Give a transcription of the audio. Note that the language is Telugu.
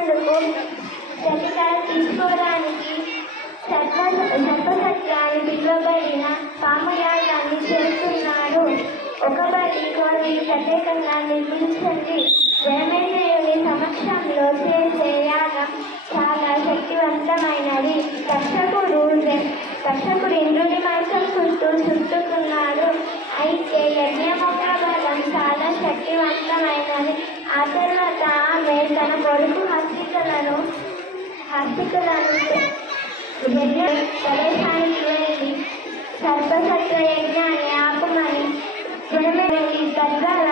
రక్షించేందుకు ప్రతీకారం తీసుకోవడానికి సర్పసత్యాన్ని పిలువబడిన పాము యాగాన్ని చేస్తున్నారు. ఒక బలి కోరిని ప్రత్యేకంగా నిర్మించింది. జనమేజయుని సమక్షంలో చేసే యాగం చాలా శక్తివంతమైనది. దక్షకుడు ఇంద్రుడి మంచం చుట్టుకున్నాడు. అయితే యజ్ఞమొక బలం చాలా శక్తివంతమైనది. ఆ తర్వాత ఆమె తన కొడుకు హస్తికులను ప్రదేశానికి వెళ్ళి సర్పసత్వ యజ్ఞాన్ని ఆపమని జనమేజయుని గద్వాల